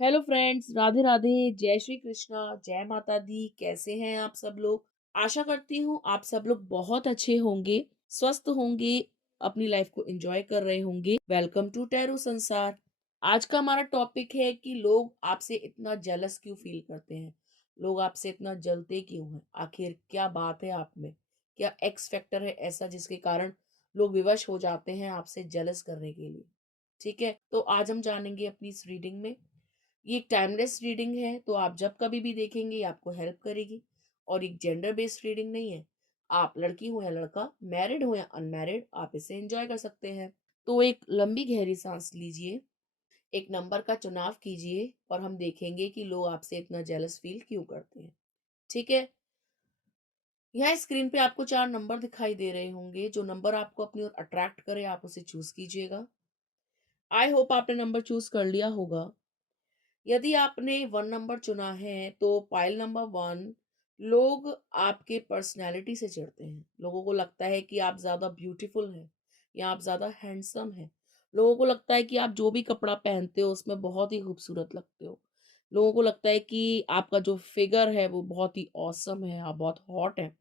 Hello friends, Radhe Radhe. जय श्री कृष्णा, जय माता दी। कैसे हैं आप सब लोग? आशा करती हूँ आप सब लोग बहुत अच्छे होंगे, स्वस्थ होंगे, अपनी लाइफ को एंजॉय कर रहे होंगे। वेलकम टू टैरो संसार। आज का हमारा टॉपिक है कि लोग आपसे इतना जेलस क्यों फील करते हैं। लोग आपसे इतना जलते क्यों हैं? आखिर क्या बात है आप में? क्या एक्स फैक्टर है ऐसा जिसके कारण लोग विवश हो जाते हैं आपसे जेलस करने के लिए? ठीक है, तो आज हम जानेंगे अपनी इस रीडिंग में। ये एक टाइमलेस रीडिंग है, तो आप जब कभी भी देखेंगे ये आपको हेल्प करेगी। और एक जेंडर बेस्ड रीडिंग नहीं है। आप लड़की हो या लड़का, मैरिड हो या अनमैरिड, आप इसे एंजॉय कर सकते हैं। तो एक लंबी गहरी सांस लीजिए, एक नंबर का चुनाव कीजिए और हम देखेंगे कि लोग आपसे इतना जेलस फील क्यों करते हैं। ठीक है, यहाँ स्क्रीन पे आपको 4 नंबर दिखाई दे रहे होंगे। जो नंबर आपको अपनी ओर अट्रैक्ट करे आप उसे चूज कीजिएगा। आई होप आपने नंबर चूज कर लिया होगा। यदि आपने 1 नंबर चुना है तो पाइल नंबर 1, लोग आपके पर्सनैलिटी से चिढ़ते हैं। लोगों को लगता है कि आप ज़्यादा ब्यूटीफुल हैं या आप ज़्यादा हैंडसम हैं। लोगों को लगता है कि आप जो भी कपड़ा पहनते हो उसमें बहुत ही खूबसूरत लगते हो। लोगों को लगता है कि आपका जो फिगर है वो बहुत ही ऑसम है, आप बहुत हॉट हैं।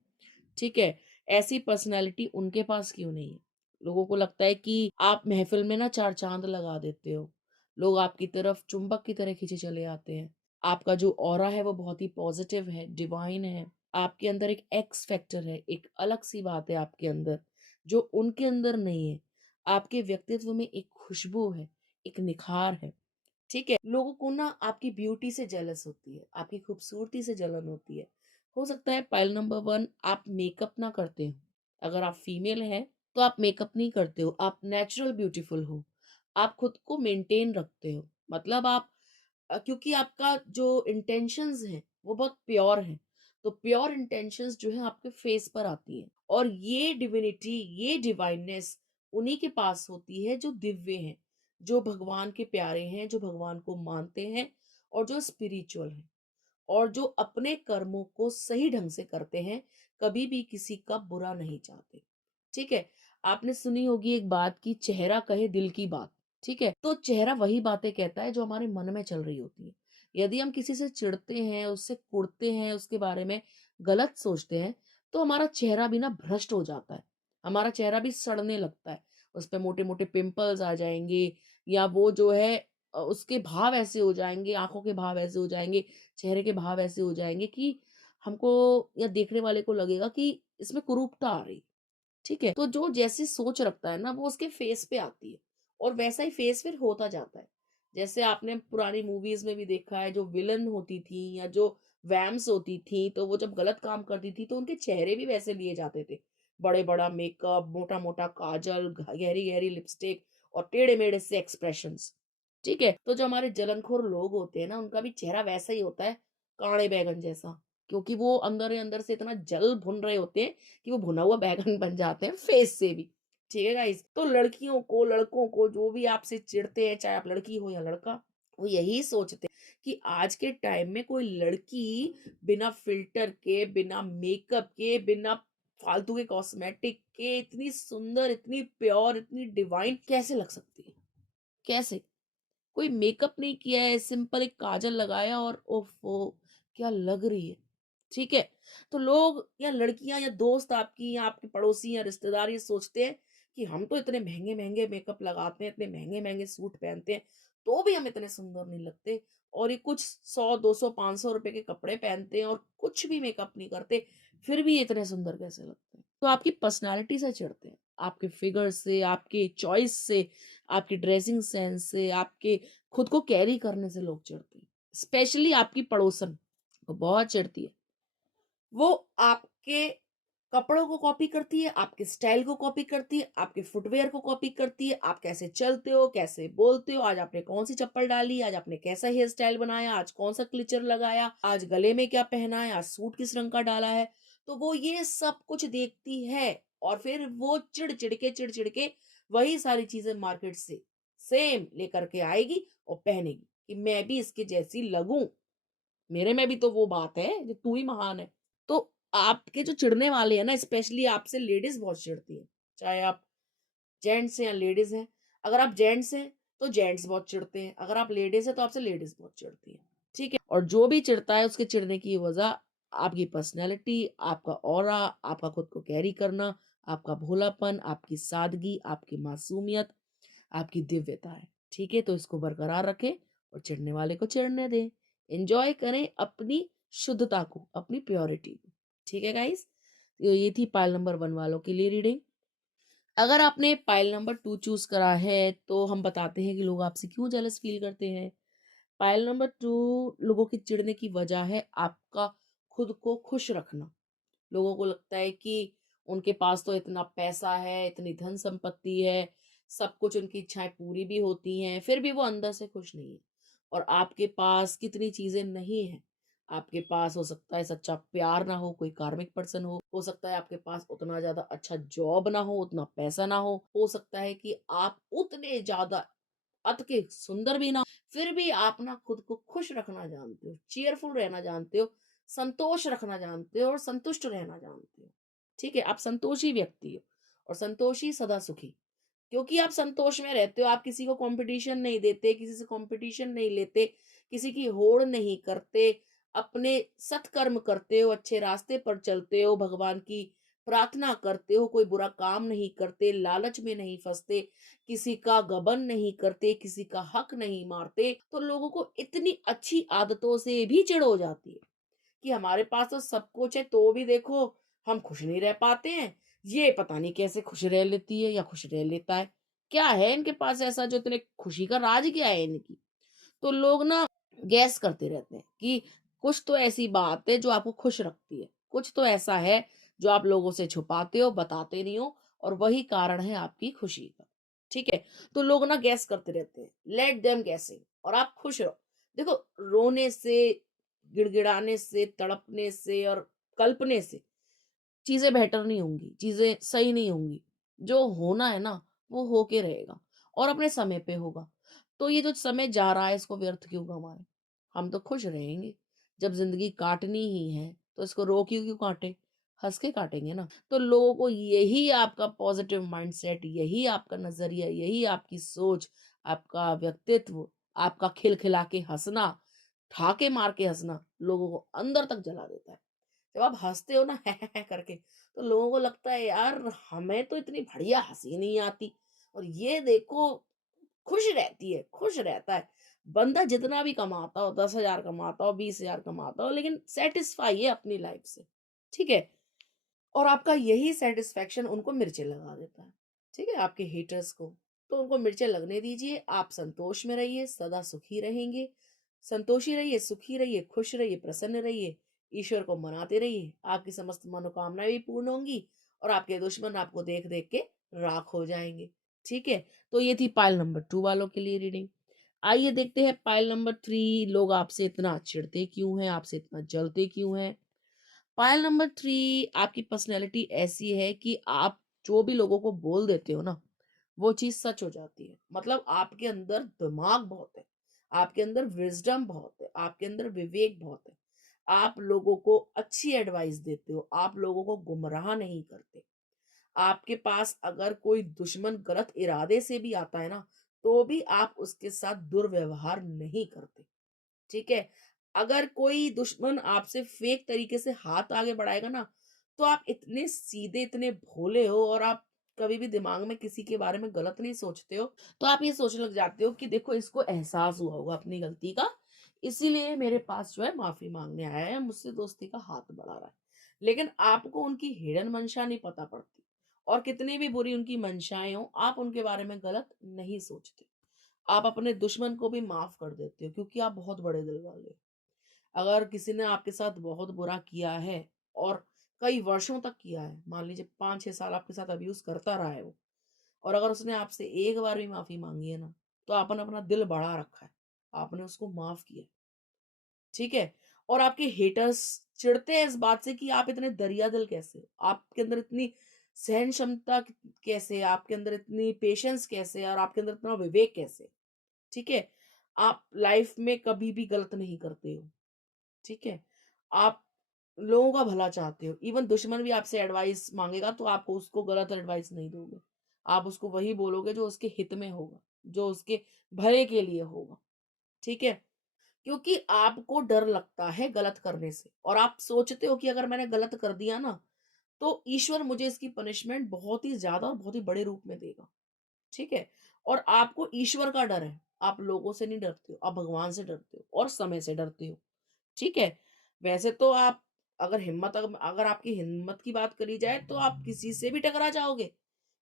ठीक है, ऐसी पर्सनैलिटी उनके पास क्यों नहीं है? लोगों को लगता है कि आप महफ़िल में ना 4 चाँद लगा देते हो। लोग आपकी तरफ चुंबक की तरह खींचे चले आते हैं। आपका जो ऑरा है वो बहुत ही पॉज़िटिव है, डिवाइन है। आपके अंदर एक एक्स फैक्टर है, एक अलग-सी बात है आपके अंदर, जो उनके अंदर नहीं है। आपके व्यक्तित्व में एक खुशबू है, एक निखार है। ठीक है? लोगों को ना आपकी ब्यूटी से जेलस होती है, आपकी खूबसूरती से जलन होती है। हो सकता है पाइल नंबर 1 आप मेकअप ना करते हो। अगर आप फीमेल हैं, तो आप मेकअप नहीं करते हो, आप नेचुरल ब्यूटीफुल हो। आप खुद को मेंटेन रखते हो। मतलब आप क्योंकि आपका जो इंटेंशंस हैं, वो बहुत प्योर हैं। तो प्योर इंटेंशंस जो है आपके फेस पर आती हैं और ये डिविनिटी, ये डिवाइननेस उन्हीं के पास होती है जो दिव्य हैं, जो भगवान के प्यारे हैं, जो भगवान को मानते हैं और जो स्पिरिचुअल हैं। और जो अपने कर्मों को सही ढंग से करते हैं, कभी भी किसी का बुरा नहीं चाहते। ठीक है? आपने सुनी होगी एक बात कि चेहरा कहे दिल की बात। ठीक है? तो चेहरा वही बातें कहता है जो हमारे मन में चल रही होती है। यदि हम किसी से चिढ़ते हैं, उससे कुढ़ते हैं, उसके बारे में गलत सोचते हैं, तो हमारा चेहरा भी ना भ्रष्ट हो जाता है। हमारा चेहरा भी सड़ने लगता है। उसपे मोटे-मोटे पिंपल्स आ जाएँगे या वो जो है उसके भाव ऐसे हो जाएँगे, आँखों के भाव ऐसे हो जाएँगे, चेहरे के भाव ऐसे हो जाएँगे कि हमको या देखने वाले को लगेगा कि इसमें कुरूपता आ रही। ठीक है? तो जो जैसी सोच रखता है ना वो उसके फेस पे आती है और वैसा ही फेस फिर होता जाता है। जैसे आपने पुरानी मूवीज़ में भी देखा है, जो विलेन होती थी या जो वैम्स होती थी, तो वो जब गलत काम करती थी तो उनके चेहरे भी वैसे लिए जाते थे। बड़े-बड़ा मेकअप, मोटा-मोटा काजल, गहरी-गहरी लिपस्टिक और टेढ़े-मेढ़े से एक्सप्रेशंस। ठीक है? तो जो हमारे जलनखोर लोग होते हैं ना, उनका भी चेहरा वैसा ही होता है, काढ़े बैंगन जैसा। क्योंकि वो अंदर ही अंदर से इतना जल भुन रहे होते हैं कि वो भुना हुआ बैंगन बन जाते हैं फेस से भी। ठीक है गाइस? तो लड़कियों को, लड़कों को जो भी आपसे चिढ़ते हैं, चाहे आप लड़की हो या लड़का, वो यही सोचते हैं कि आज के टाइम में कोई लड़की बिना फ़िल्टर के, बिना मेकअप के, बिना फालतू के कॉस्मेटिक के इतनी सुंदर, इतनी प्योर, इतनी डिवाइन कैसे लग सकती है? कैसे? कोई मेकअप नहीं किया है, सिंपल एक काजल लगाया और ओफ़ो! क्या लग रही है। ठीक है? तो लोग या लड़कियाँ या दोस्त आपकी या आपके पड़ोसी या रिश्तेदार ये सोचते हैं कि हम तो इतने महँगे-महँगे मेकअप लगाते हैं, इतने महँगे-महँगे सूट पहनते हैं, तो भी हम इतने सुंदर नहीं लगते और ये कुछ 100, 200, 500 रुपए के कपड़े पहनते हैं और कुछ भी मेकअप नहीं करते, फिर भी ये इतने सुंदर कैसे लगते हैं? तो आपकी पर्सनैलिटी से चिढ़ते हैं, आपके फिगर से, आपके चॉइस से, आपकी ड्रेसिंग सेंस से, आपके खुद को कैरी करने से लोग चिढ़ते हैं। स्पेशली आपकी पड़ोसन, वो बहुत चिढ़ती है। वो आपके कपड़ों को कॉपी करती है, आपके स्टाइल को कॉपी करती है, आपके फुटवियर को कॉपी करती है, आप कैसे चलते हो, कैसे बोलते हो, आज आपने कौन-सी चप्पल डाली, आज आपने कैसा हेयर स्टाइल बनाया, आज कौन-सा क्लिचर लगाया, आज गले में क्या पहना है, आज सूट किस रंग का डाला है। तो वो ये सब कुछ देखती है और फिर वो चिढ़-चिढ़ के वही सारी चीज़ें मार्केट से सेम लेकर के आएगी और पहनेगी कि मैं भी इसके जैसी लगूँ। मेरे में भी तो वो बात है जो तू ही महान है। तो आपके जो चिढ़ने वाले हैं ना, स्पेशली आपसे लेडीज़ बहुत चिढ़ती हैं। चाहे आप जेंट्स हैं या लेडीज़ हैं। अगर आप जेंट्स हैं तो जेंट्स बहुत चिढ़ते हैं, अगर आप लेडीज़ हैं तो आपसे लेडीज़ बहुत चिढ़ती हैं, ठीक है? और जो भी चिढ़ता है उसके चिढ़ने की वजह आपकी पर्सनैलिटी, आपका ऑरा, आपका खुद को कैरी करना, आपका भोलापन, आपकी सादगी, आपकी मासूमियत, आपकी दिव्यता है, ठीक है? तो इसको बरकरार रखें और चिढ़ने वाले को चिढ़ने दें। एन्जॉय करें अपनी शुद्धता को, अपनी प्योरिटी को, ठीक है गाइज़? तो ये थी पाइल नंबर 1 वालों के लिए रीडिंग। अगर आपने पाइल नंबर 2 चूज़ करा है, तो हम बताते हैं कि लोग आपसे क्यों जेलस फ़ील करते हैं। पाइल नंबर 2 लोगों के चिढ़ने की वजह है आपका खुद को खुश रखना। लोगों को लगता है कि उनके पास तो इतना पैसा है, इतनी धन संपत्ति है, सब कुछ उनकी इच्छाएँ पूरी भी होती हैं, फिर भी वो अंदर से खुश नहीं है। और आपके पास कितनी चीज़ें नहीं हैं। आपके पास हो सकता है सच्चा प्यार ना हो, कोई कार्मिक पर्सन हो सकता है आपके पास उतना ज़्यादा अच्छा जॉब ना हो, उतना पैसा ना हो सकता है कि आप उतने ज़्यादा अत के सुंदर भी ना हो, फिर भी आप ना खुद को खुश रखना जानते हो, चीयरफुल रहना जानते हो, संतोष रखना जानते हो और संतुष्ट रहना जानते हो। ठीक है? आप संतोषी व्यक्ति हो और संतोषी सदा सुखी। क्योंकि आप संतोष में रहते हो, आप किसी को कॉम्पिटिशन नहीं देते, किसी से कॉम्पिटिशन नहीं लेते, किसी की होड़ नहीं करते, अपने सत्कर्म करते हो, अच्छे रास्ते पर चलते हो, भगवान की प्रार्थना करते हो, कोई बुरा काम नहीं करते, लालच में नहीं फँसते, किसी का गबन नहीं करते, किसी का हक नहीं मारते, तो लोगों को इतनी अच्छी आदतों से भी चिढ़ हो जाती है कि हमारे पास तो सब कुछ है, तो भी देखो हम खुश नहीं रह पाते हैं, ये पता नहीं कैसे खुश रह लेती है या खुश रह लेता है। क्या है इनके पास ऐसा जो इतने खुशी का राज क्या है इनकी? तो लोग ना गैस करते रहते हैं कि कुछ तो ऐसी बात है जो आपको खुश रखती है, कुछ तो ऐसा है जो आप लोगों से छुपाते हो, बताते नहीं हो और वही कारण है आपकी खुशी का। ठीक है? तो लोग ना गैस करते रहते हैं, लेट देम गेसिंग और आप खुश रहो। देखो रोने से, गिड़गिड़ाने से, तड़पने से और कल्पने से चीज़ें बेटर नहीं होंगी, चीज़ें सही नहीं होंगी। जो होना है ना, वो होके रहेगा और अपने समय पे होगा। तो ये जो समय जा रहा है इसको व्यर्थ क्यों गँवाएँ? हम तो खुश रहेंगे। जब ज़िंदगी काटनी ही है, तो इसको रो के क्यों काटें? हँस के काटेंगे ना। तो लोगों को यही आपका पॉज़िटिव माइंडसेट, यही आपका नज़रिया, यही आपकी सोच, आपका व्यक्तित्व, आपका खिलखिला के हँसना, ठहाके मार के हँसना, लोगों को अंदर तक जला देता है। जब आप हँसते हो ना है करके, तो लोगों को लगता है यार हमें तो इतनी बढ़िया हँसी नहीं आती और ये देखो खुश रहती है, खुश रहता है। बंदा जितना भी कमाता हो, 10,000 कमाता हो, 20,000 कमाता हो, लेकिन सैटिस्फाई है अपनी लाइफ से। ठीक है? और आपका यही सैटिस्फैक्शन उनको मिर्चें लगा देता है। ठीक है? आपके हेटर्स को। तो उनको मिर्चें लगने दीजिए, आप संतोष में रहिए, सदा सुखी रहेंगे। संतोषी रहिए, सुखी रहिए, खुश रहिए, प्रसन्न रहिए, ईश्वर को मनाते रहिए। आपकी समस्त मनोकामनाएँ भी पूर्ण होंगी और आपके दुश्मन आपको देख-देख के राख हो जाएँगे। ठीक है? तो ये थी पाइल नंबर 2 वालों के लिए रीडिंग। आइए देखते हैं पाइल नंबर 3 लोग आपसे इतना चिढ़ते क्यों हैं, आपसे इतना जलते क्यों हैं? पाइल नंबर 3 आपकी पर्सनैलिटी ऐसी है कि आप जो भी लोगों को बोल देते हो ना, वो चीज़ सच हो जाती है। मतलब आपके अंदर दिमाग बहुत है, आपके अंदर विज़डम बहुत है, आपके अंदर विवेक बहुत है। आप लोगों को अच्छी एडवाइस देते हो, आप लोगों को गुमराह नहीं करते। आपके पास अगर कोई दुश्मन गलत इरादे से भी आता है ना, तो भी आप उसके साथ दुर्व्यवहार नहीं करते। ठीक है? अगर कोई दुश्मन आपसे फेक तरीके से हाथ आगे बढ़ाएगा ना, तो आप इतने सीधे, इतने भोले हो और आप कभी भी दिमाग में किसी के बारे में गलत नहीं सोचते हो, तो आप ये सोचने लग जाते हो कि देखो इसको एहसास हुआ होगा अपनी गलती का, इसीलिए मेरे पास जो है माफ़ी माँगने आया है, मुझसे दोस्ती का हाथ बढ़ा रहा है। लेकिन आपको उनकी हिडन मंशा नहीं पता पड़ती और कितनी भी बुरी उनकी मंशाएँ हों, आप उनके बारे में गलत नहीं सोचते। आप अपने दुश्मन को भी माफ़ कर देते हो क्योंकि आप बहुत बड़े दिल वाले हो। अगर किसी ने आपके साथ बहुत बुरा किया है और कई वर्षों तक किया है, मान लीजिए 5-6 साल आपके साथ अब्यूज़ करता रहा है वो और अगर उसने आपसे एक बार भी माफ़ी माँगी है ना, तो आपने अपना दिल बढ़ा रखा है। आपने उसको माफ़ किया है, ठीक है? और आपके हेटर्स चिढ़ते हैं इस बात से कि आप इतने दरिया दिल कैसे हो? आपके अंदर इतनी सहन क्षमता कैसे है? आपके अंदर इतनी पेशेंस कैसे है? और आपके अंदर इतना विवेक कैसे है? ठीक है? आप लाइफ़ में कभी भी गलत नहीं करते हो, ठीक है? आप लोगों का भला चाहते हो। इवन दुश्मन भी आपसे एडवाइस माँगेगा तो आपको उसको गलत एडवाइस नहीं दोगे। आप उसको वही बोलोगे जो उसके हित में होगा। जो उसके भले के लिए होगा, ठीक है? क्योंकि आपको डर लगता है गलत करने से और आप सोचते हो कि अगर मैंने गलत कर दिया ना, तो ईश्वर मुझे इसकी पनिशमेंट बहुत ही ज़्यादा और बहुत ही बड़े रूप में देगा, ठीक है? और आपको ईश्वर का डर है, आप लोगों से नहीं डरते हो, आप भगवान से डरते हो और समय से डरते हो। ठीक है? वैसे तो आप अगर आपकी हिम्मत की बात करी जाए तो आप किसी से भी टकरा जाओगे,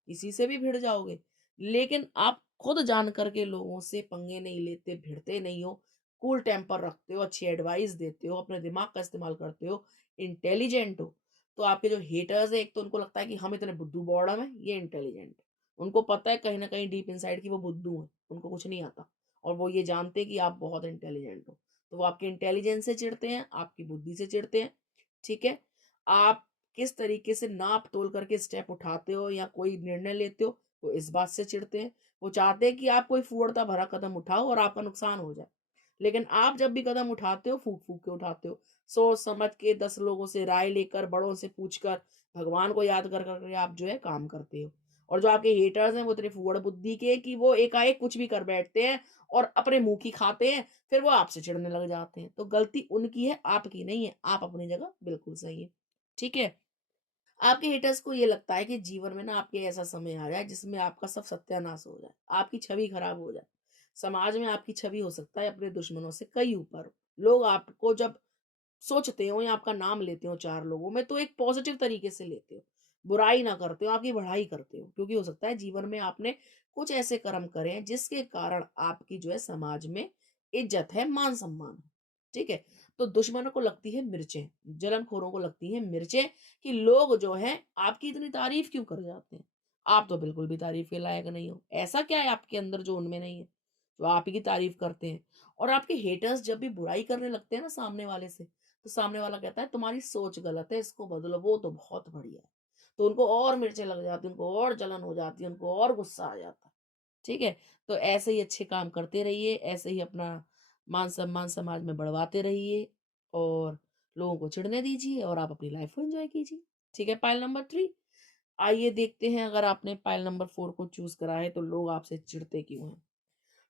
किसी से भी भिड़ जाओगे। लेकिन आप खुद जान कर के लोगों से पंगे नहीं लेते, भिड़ते नहीं हो, कूल टेम्पर रखते हो, अच्छी एडवाइस देते हो, अपने दिमाग का इस्तेमाल करते हो, इंटेलिजेंट हो, तो आपके जो हेटर्स हैं एक तो उनको लगता है कि हम इतने बुद्धू बॉडम हैं, ये इंटेलिजेंट है। उनको पता है कहीं न कहीं डीप इनसाइड कि वो बुद्धू हैं, उनको कुछ नहीं आता और वो ये जानते हैं कि आप बहुत इंटेलिजेंट हो। तो वो आपके इंटेलिजेंस से चिढ़ते हैं, आपकी बुद्धि से चिढ़ते हैं, ठीक है? आप किस तरीके से नाप-तोल करके स्टेप उठाते हो या कोई निर्णय लेते हो, वो इस बात से चिढ़ते हैं। वो चाहते हैं कि आप कोई फूहड़ता भरा कदम उठाओ और आपका नुकसान हो जाए। लेकिन आप जब भी कदम उठाते हो, फूँक-फूँक के उठाते हो। सोच समझ के 10 लोगों से राय लेकर, बड़ों से पूछकर, भगवान को याद कर कर के आप जो है काम करते हो। और जो आपके हेटर्स हैं वो इतने फूहड़ बुद्धि के कि वो एकाएक कुछ भी कर बैठते हैं और अपने मुँह की खाते हैं, फिर वो आपसे चिढ़ने लग जाते हैं। तो गलती उनकी है, आपकी नहीं है। आप अपनी जगह बिल्कुल सही हैं। ठीक है? आपके हेटर्स को ये लगता है कि जीवन में ना आपके ऐसा समय आ जाए जिसमें आपका सब सत्यानाश हो जाए, आपकी छवि खराब हो जाए। समाज में आपकी छवि हो सकता है अपने दुश्मनों से कई ऊपर हो। लोग आपको जब सोचते हो या आपका नाम लेते हो 4 लोगों में तो एक पॉजिटिव तरीके से लेते हो। बुराई ना करते हो, आपकी बढ़ाई करते हो। क्योंकि हो सकता है जीवन में आपने कुछ ऐसे कर्म करे हैं जिसके कारण आपकी जो है समाज में इज़्ज़त है, मान-सम्मान है। ठीक है? तो दुश्मनों को लगती है मिर्चें, जलनखोरों को लगती हैं मिर्चें कि लोग जो हैं आपकी इतनी तारीफ़ क्यों कर जाते हैं? आप तो बिल्कुल भी तारीफ़ के लायक नहीं हो। ऐसा क्या है आपके अंदर जो उनमें नहीं है, जो आप ही की तारीफ़ करते हैं? और आपके हेटर्स जब भी बुराई करने लगते हैं ना सामने वाले से, तो सामने वाला कहता है तुम्हारी सोच गलत है, इसको बदलो, वो तो बहुत बढ़िया है। तो उनको और मिर्चें लग जाती हैं, उनको और जलन हो जाती है, उनको और गुस्सा आ जाता है। ठीक है? तो ऐसे ही अच्छे काम करते रहिए, ऐसे ही अपना मान-सम्मान समाज में बढ़वाते रहिए और लोगों को चिढ़ने दीजिए और आप अपनी लाइफ़ को एन्जॉय कीजिए। ठीक है? पाइल नंबर 3 आइए देखते हैं अगर आपने पाइल नंबर 4 को चूज़ करा है तो लोग आपसे चिढ़ते क्यों हैं?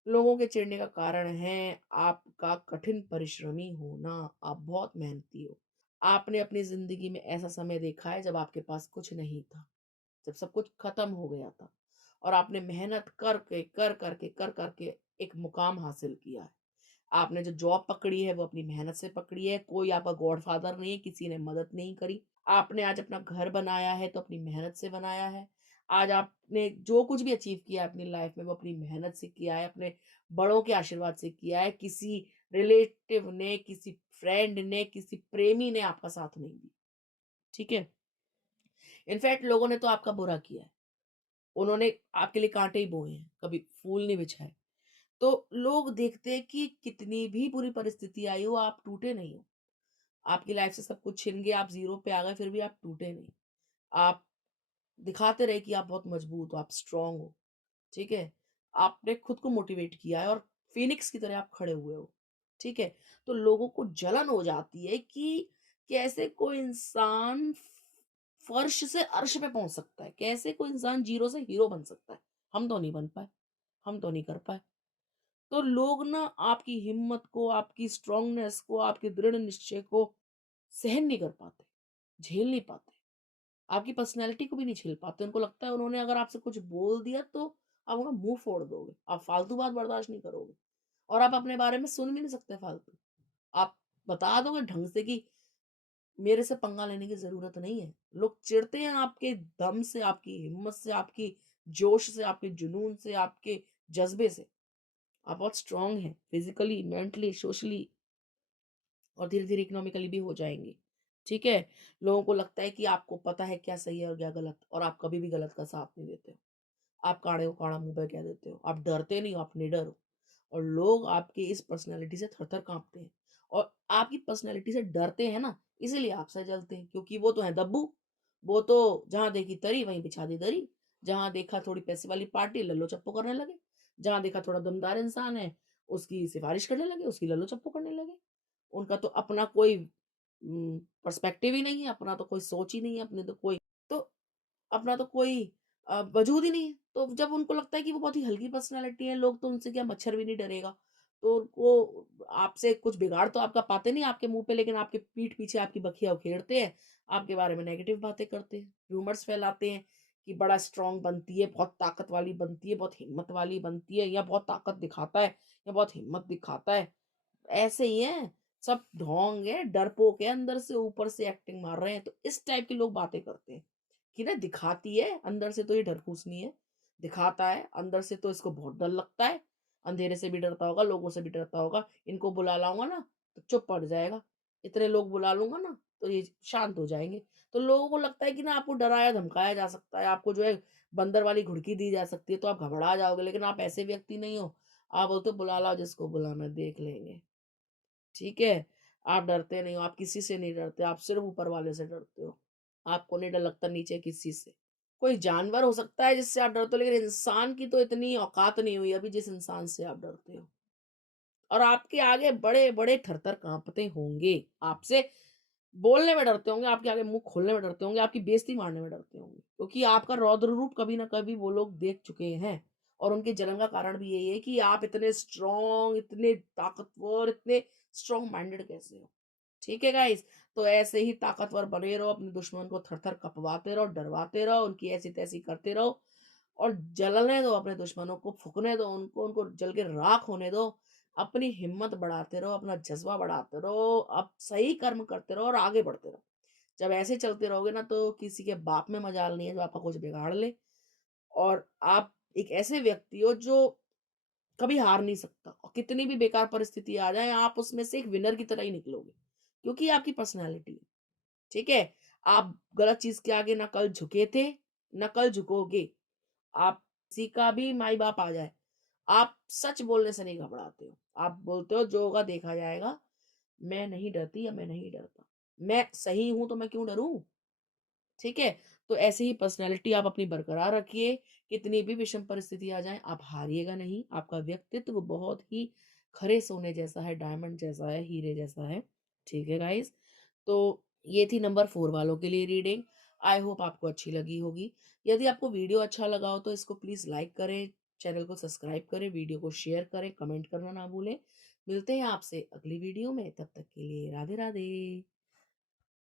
लोगों के चिढ़ने का कारण है आपका कठिन परिश्रमी होना, आप बहुत मेहनती हो। आपने अपनी ज़िंदगी में ऐसा समय देखा है जब आपके पास कुछ नहीं था, जब सब कुछ खत्म हो गया था और आपने मेहनत कर कर के एक मुकाम हासिल किया है। आपने जो जॉब पकड़ी है वो अपनी मेहनत से पकड़ी है, कोई आपका गॉडफ़ादर नहीं है, किसी ने मदद नहीं करी। आपने आज अपना घर बनाया है तो अपनी मेहनत से बनाया है। आज आपने जो कुछ भी अचीव किया है अपनी लाइफ़ में वो अपनी मेहनत से किया है, अपने बड़ों के आशीर्वाद से किया है, किसी रिलेटिव ने, किसी फ्रेंड ने, किसी प्रेमी ने आपका साथ नहीं दिया। ठीक है? इनफैक्ट लोगों ने तो आपका बुरा किया है। उन्होंने आपके लिए काँटे ही बोए हैं, कभी फूल नहीं बिछाए। तो लोग देखते हैं कि कितनी भी बुरी परिस्थिति आई हो, आप टूटे नहीं हो। आपकी लाइफ से सब कुछ छिन गया, आप ज़ीरो पे आ गए, फिर भी आप टूटे नहीं। आप दिखाते रहे कि आप बहुत मजबूत हो, आप स्ट्रॉन्ग हो, ठीक है? आपने खुद को मोटिवेट किया है और फ़ीनिक्स की तरह आप खड़े हुए हो, ठीक है? तो लोगों को जलन हो जाती है कि कैसे कोई इंसान फर्श से अर्श पे पहुँच सकता है? कैसे कोई इंसान ज़ीरो से हीरो बन सकता है? हम तो नहीं बन पाए, हम तो नहीं कर पाए। तो लोग ना आपकी हिम्मत को, आपकी स्ट्रॉन्गनेस को, आपके दृढ़ निश्चय को सहन नहीं कर पाते, झेल नहीं पाते। आपकी पर्सनैलिटी को भी नहीं झेल पाते। उनको लगता है उन्होंने अगर आपसे कुछ बोल दिया तो आप उनका मुँह फोड़ दोगे। आप फालतू बात बर्दाश्त नहीं करोगे और आप अपने बारे में सुन भी नहीं सकते फालतू। आप बता दोगे ढंग से कि मेरे से पंगा लेने की ज़रूरत नहीं है। लोग चिढ़ते हैं आपके दम से, आपकी हिम्मत से, आपकी जोश से, आपके जुनून से, आपके जज़्बे से। आप बहुत स्ट्रॉन्ग हैं फिज़िकली, मेंटली, सोशली और धीरे-धीरे इकोनॉमिकली भी हो जाएँगे। ठीक है? लोगों को लगता है कि आपको पता है क्या सही है और क्या गलत और आप कभी भी गलत का साथ नहीं देते हो। आप काँड़े को काँड़ा मुँह पे कह देते हो। आप डरते नहीं हो, आप निडर हो और लोग आपकी इस पर्सनैलिटी से थर-थर काँपते हैं और आपकी पर्सनैलिटी से डरते हैं ना, इसीलिए आपसे जलते हैं क्योंकि वो तो हैं दब्बू। वो तो जहाँ देखी तरी वहीं बिछा दी दरी। जहाँ देखा थोड़ी पैसे वाली पार्टी लल्लो-चप्पो करने लगे। जहाँ देखा थोड़ा दमदार इंसान है, उसकी सिफ़ारिश करने लगे, उसकी लल्लो-चप्पो करने लगे। उनका तो अपना कोई पर्सपेक्टिव ही नहीं है, अपना तो कोई सोच ही नहीं है, अपने तो कोई तो अपना तो कोई वजूद ही नहीं है। तो जब उनको लगता है कि वो बहुत ही हल्की पर्सनैलिटी है, लोग तो उनसे क्या मच्छर भी नहीं डरेगा। तो वो आपसे कुछ बिगाड़ तो आपका पाते नहीं आपके मुँह पे, लेकिन आपके पीठ पीछे आपकी बखिया उखेड़ते हैं, आपके बारे में नेगेटिव बातें करते हैं, रूमर्स फैलाते हैं कि बड़ा स्ट्रॉन्ग बनती है, बहुत ताकत वाली बनती है, बहुत हिम्मत वाली बनती है, या बहुत ताकत दिखाता है, या बहुत हिम्मत दिखाता है। ऐसे ही हैं, सब ढोंग है, डरपोक है, अंदर से ऊपर से एक्टिंग मार रहे हैं। तो इस टाइप के लोग बातें करते हैं कि ना दिखाती है, अंदर से तो ये डरपोक नहीं है। दिखाता है, अंदर से तो इसको बहुत डर लगता है। अंधेरे से भी डरता होगा, लोगों से भी डरता होगा। इनको बुला लाऊँगा ना, तो चुप पड़ जाएगा। इतने लोग बुला लूँगा ना, तो ये शांत हो जाएँगे। तो लोगों को लगता है कि ना आपको डराया-धमकाया जा सकता है, आपको जो है बंदर वाली घुड़की दी जा सकती है, तो आप घबरा जाओगे। लेकिन आप ऐसे व्यक्ति नहीं हो। आप बोलते हो बुला लाओ जिसको बुलाना है, देख लेंगे। ठीक है? आप डरते नहीं हो, आप किसी से नहीं डरते, आप सिर्फ़ ऊपर वाले से डरते हो। आपको नहीं डर लगता नीचे किसी से। कोई जानवर हो सकता है जिससे आप डरते हो, लेकिन इंसान की तो इतनी औकात नहीं हुई अभी जिस इंसान से आप डरते हो। और आपके आगे बड़े-बड़े थर-थर काँपते होंगे। आपसे बोलने में डरते होंगे, आपके आगे मुँह खोलने में डरते होंगे, आपकी बेइज़्ज़ती मारने में डरते होंगे। क्योंकि आपका रौद्र रूप कभी न कभी वो लोग देख चुके हैं। और उनके जलन का कारण भी यही है कि आप इतने स्ट्रॉन्ग, इतने ताकतवर, इतने स्ट्रॉन्ग माइंडेड कैसे हो? ठीक है गाइस? तो ऐसे ही ताकतवर बने रहो, अपने दुश्मन को थर-थर कँपवाते रहो, डरवाते रहो, उनकी ऐसी-तैसी करते रहो और जलने दो अपने दुश्मनों को, फूँकने दो उनको, उनको जल के राख होने दो। अपनी हिम्मत बढ़ाते रहो, अपना जज़्बा बढ़ाते रहो, आप सही कर्म करते रहो और आगे बढ़ते रहो। जब ऐसे चलते रहोगे ना, तो किसी के बाप में मजाल नहीं है जो आपका कुछ बिगाड़ ले। और आप एक ऐसे व्यक्ति हो जो कभी हार नहीं सकता, और कितनी भी बेकार परिस्थिति आ जाए, आप उसमें से एक विनर की तरह ही निकलोगे, क्योंकि ये आपकी पर्सनैलिटी है। ठीक है? आप गलत चीज़ के आगे ना कल झुके थे, ना कल झुकोगे। आप किसी का भी माई-बाप आ जाए, आप सच बोलने से नहीं घबराते हो। आप बोलते हो जो होगा देखा जाएगा, मैं नहीं डरती या मैं नहीं डरता। मैं सही हूँ तो मैं क्यों डरूँ? ठीक है? तो ऐसे ही पर्सनैलिटी आप अपनी बरकरार रखिए, कितनी भी विषम परिस्थिति आ जाए, आप हारिएगा नहीं। आपका व्यक्तित्व बहुत ही खरे सोने जैसा है, डायमंड जैसा है, हीरे जैसा है। ठीक है गाइज़? तो ये थी नंबर 4 वालों के लिए रीडिंग। आई होप आपको अच्छी लगी होगी। यदि आपको वीडियो अच्छा लगा हो तो इसको प्लीज़ लाइक करें, चैनल को सब्सक्राइब करें, वीडियो को शेयर करें, कमेंट करना ना भूलें। मिलते हैं आपसे अगली वीडियो में, तब तक के लिए राधे-राधे।